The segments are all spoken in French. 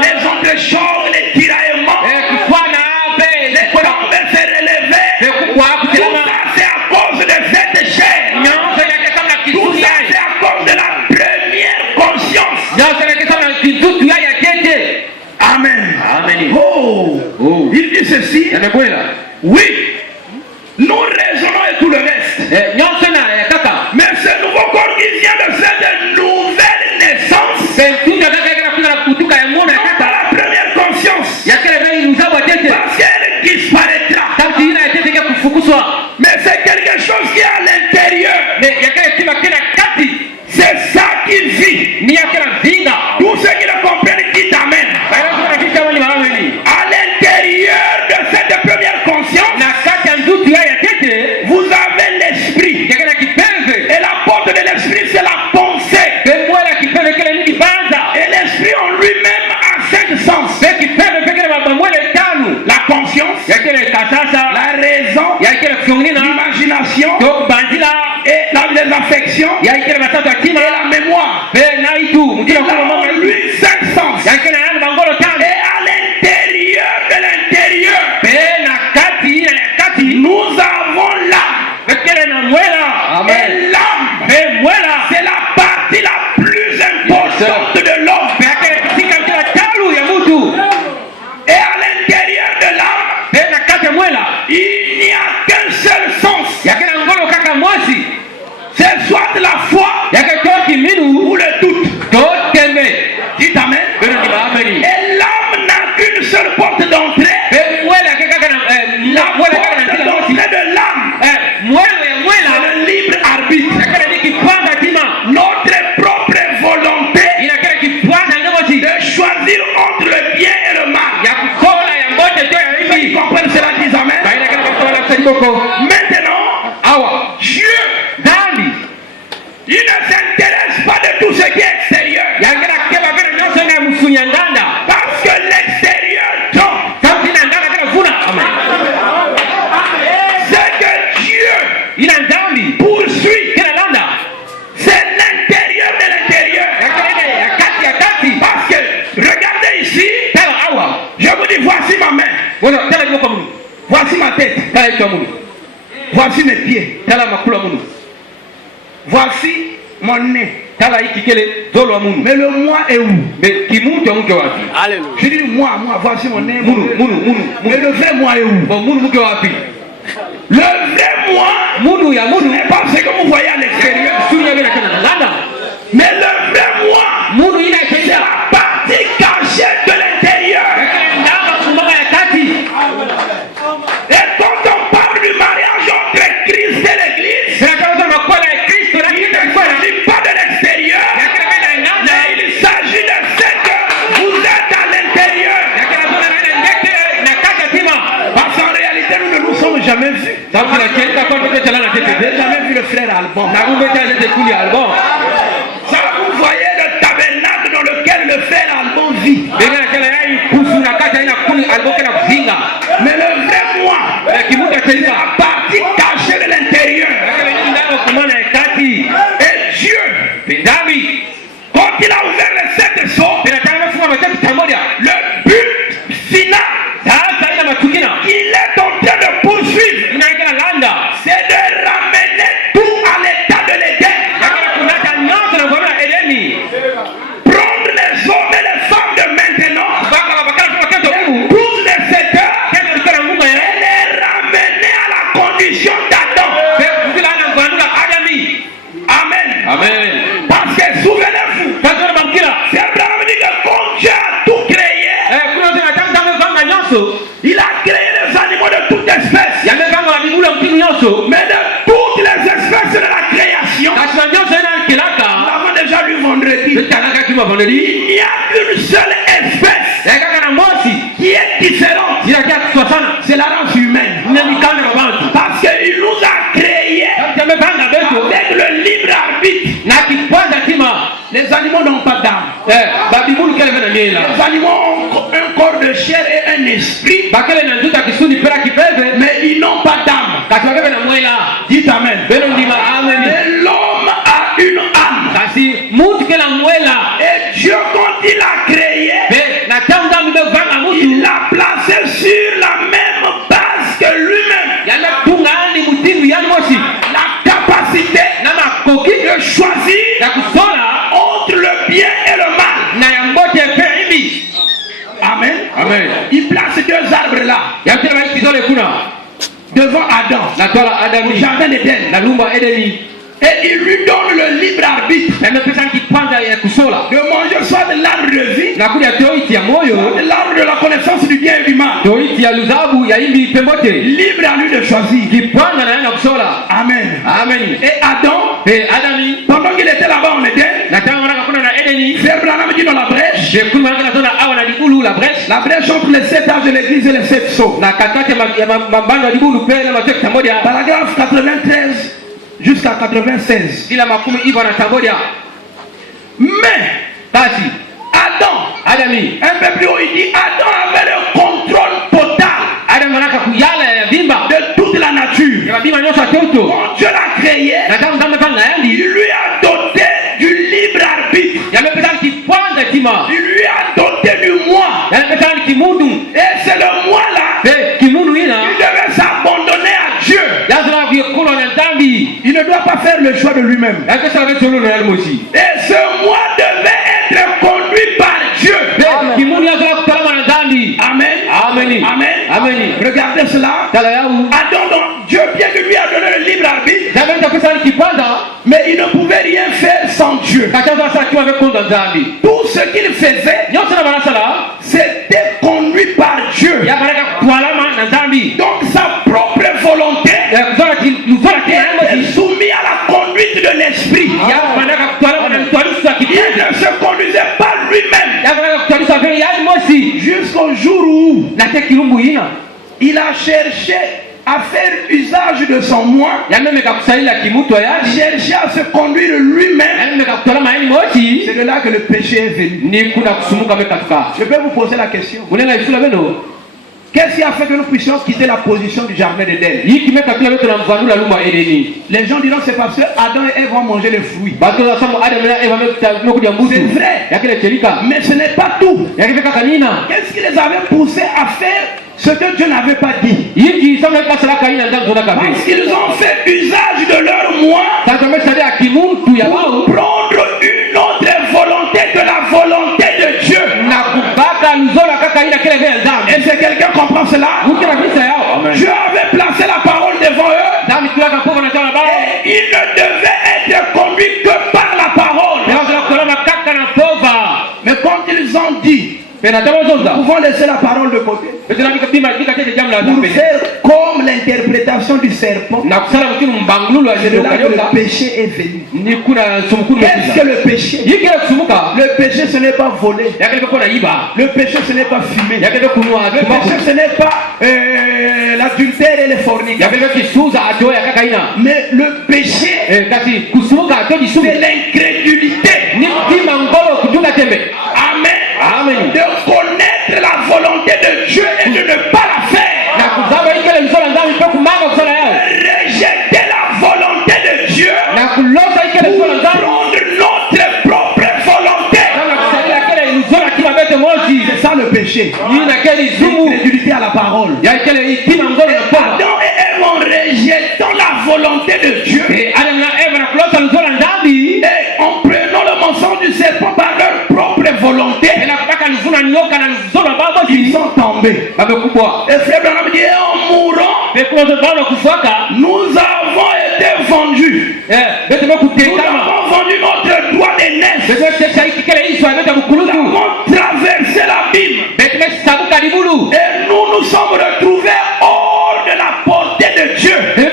Les autres choses, les tiraillements, les tombes se relever. Tout ça c'est à cause de cette chair. Tout ça c'est à cause de la première conscience. Amen. Oh. Il dit ceci. Oui. Nous raisonnons et tout le reste. Mais ce nouveau corps qui vient de cette nouvelle naissance, pas la première conscience, parce qu'elle disparaîtra. Mais c'est quelque chose qui est à l'intérieur. C'est ça qui vit. Tous ceux qui le comprennent, qui t'amènent. À l'intérieur de cette première conscience, vous avez l'esprit. Et la porte de l'esprit, c'est la pensée. Et l'esprit en lui-même a 5 sens. La conscience, la raison, l'imagination, et les affections, et la mémoire. Il a en lui 5 sens. Et à l'intérieur de l'intérieur, nous avons l'âme. Et l'âme, c'est la partie la plus importante de l'homme. Et à l'intérieur de l'âme, il n'y a qu'un seul sens. C'est soit la foi ou le doute. Dites amen. Et l'âme n'a qu'une seule porte d'entrée. La porte d'entrée de l'âme, c'est le libre arbitre. Notre propre volonté de choisir entre le bien et le mal. Ceux qui comprennent cela disent amen. Maintenant, Dieu, il ne s'intéresse pas de tout ce qui est extérieur. Parce que l'extérieur trompe. C'est que Dieu poursuit. C'est l'intérieur de l'intérieur. Parce que, regardez ici, je vous dis, voici ma main. Voici ma tête. Voici mes pieds. Voici mon nez. Mais le moi est où? Je dis moi, voici mon nez. Mais le vrai moi est où? Le vrai moi n'est pas ce que vous voyez à l'extérieur. Mais le vrai moi, c'est la partie cachée de l'intérieur. Et quand on parle du mariage entre Christ et l'Église, il ne s'agit pas de l'extérieur, mais il s'agit de ce que vous êtes à l'intérieur. Parce qu'en réalité, nous ne nous sommes jamais vus. Vous n'avez jamais vu le frère Alban. Ça, vous voyez le tabernacle dans lequel le frère Alban vit. Mais le vrai moi, c'est la partie cachée de l'intérieur. Et Dieu, quand il a ouvert les 7 sceaux, le but final qu'il est en train de poursuivre, c'est de ramener tout à l'état de l'Éden. Prendre les hommes et les femmes de maintenant, tous les secteurs, et les ramener à la condition d'Adam. Amen. Parce que souvenez-vous, c'est Abraham dit que quand Dieu a tout créé, il a créé les animaux de toute espèce. Mais de toutes les espèces de la création, nous avons déjà lu vendredi, il n'y a qu'une seule espèce qui est différente. C'est la race humaine. Parce qu'il nous a créé avec le libre arbitre. Les animaux n'ont pas d'âme. Les animaux ont un corps de chair et un esprit, mais ils n'ont pas d'âme. Dites amen. Mais l'homme a une âme. Et Dieu, quand il l'a créé, il l'a placé sur la même base que lui-même. La capacité de choisir entre le bien et le mal. Amen. Amen. Il place deux arbres là devant Adam au jardin d'Éden. Et il lui donne le libre arbitre de manger soit de l'arbre de vie, soit de l'arbre de la connaissance du bien et du mal. Libre à lui de choisir. Amen. Et Adam, pendant qu'il était là-bas en Éden, Frère Branham dit dans la brèche, la brèche entre les 7 âges de l'église et les 7 sceaux. Paragraphe 93 jusqu'à 96. Mais Adam, un peu plus haut, il dit Adam avait le contrôle total de toute la nature. Quand Dieu l'a créé, il lui a doté du libre arbitre. Il lui a doté du moi. Et c'est le moi là qui devait s'abandonner à Dieu. Il ne doit pas faire le choix de lui-même. Et ce moi devait être conduit par Dieu. Amen. Regardez cela. Adam, donc, Dieu bien que lui a donné le libre arbitre, mais il ne pouvait rien faire sans Dieu. Tout ce qu'il faisait, c'était conduit par Dieu. Donc sa propre volonté était soumise à la conduite de l'esprit. Il ne se conduisait pas lui-même. Jusqu'au jour où il a cherché à faire usage de son moi, chercher à se conduire lui-même. C'est de là que le péché est venu. Je peux vous poser la question. Qu'est-ce qui a fait que nous puissions quitter la position du jardin d'Éden? Les gens diront c'est parce que Adam et Ève ont mangé les fruits. C'est vrai, mais ce n'est pas tout. Qu'est-ce qui les avait poussés à faire ce que Dieu n'avait pas dit? Parce qu'ils ont fait usage de leur moi pour prendre une autre volonté que la volonté de Dieu. Et si quelqu'un comprend cela, Dieu avait placé la parole devant eux et il ne devait être conduit que par la parole. Mais quand ils ont dit nous pouvons laisser la parole de côté pour faire comme l'interprétation du serpent, c'est de là que le péché est venu. Qu'est-ce que le péché? Le péché ce n'est pas voler. Le péché ce n'est pas fumer. Le péché ce n'est pas l'adultère et les fornications. Mais le péché c'est l'incrédulité. Amen. De connaître la volonté de Dieu et de ne pas la faire. Rejeter la volonté de Dieu pour prendre notre propre volonté. C'est ça le péché. L'incrédulité à la parole. Adam et Ève en rejetant la volonté de Dieu et en prenant le mensonge du serpent par leur propre volonté, ils sont tombés. Et frère Branham dit en mourant, nous avons été vendus. Nous avons vendu notre droit d'aînesse. Nous avons traversé l'abîme. Et nous nous sommes retrouvés hors de la portée de Dieu. Le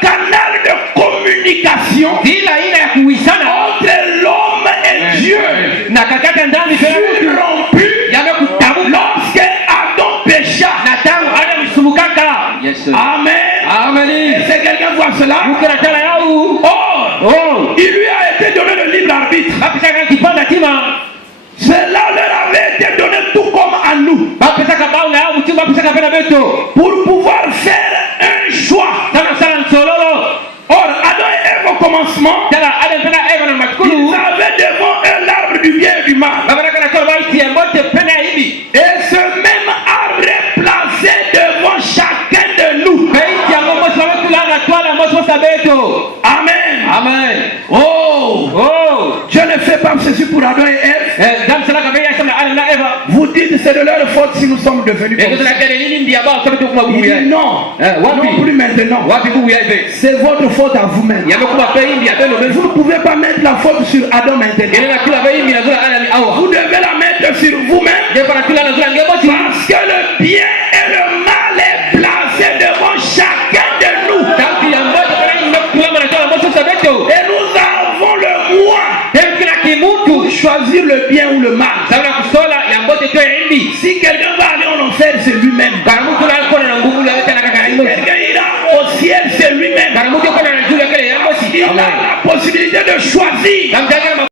canal de communication entre l'homme et Dieu fut rompu lorsque Adam pécha. Amen. Et si quelqu'un voit cela, il lui a été donné le libre arbitre. Cela leur avait été donné tout comme à nous. Pour pouvoir faire un choix. Or, Adam et Ève au commencement, ils avaient devant eux l'arbre pour Adam et Ève. Vous dites c'est de leur faute si nous sommes devenus comme ça. Il dit non, non plus maintenant. C'est votre faute à vous-même. Vous ne pouvez pas mettre la faute sur Adam maintenant. Vous devez la mettre sur vous-même. Parce que le bien et le mal est placé devant chacun de nous. Et nous avons le droit pour choisir le bien ou le mal. Si quelqu'un va aller en enfer, c'est lui-même. Quelqu'un ira au ciel, c'est lui-même. Il a la possibilité de choisir.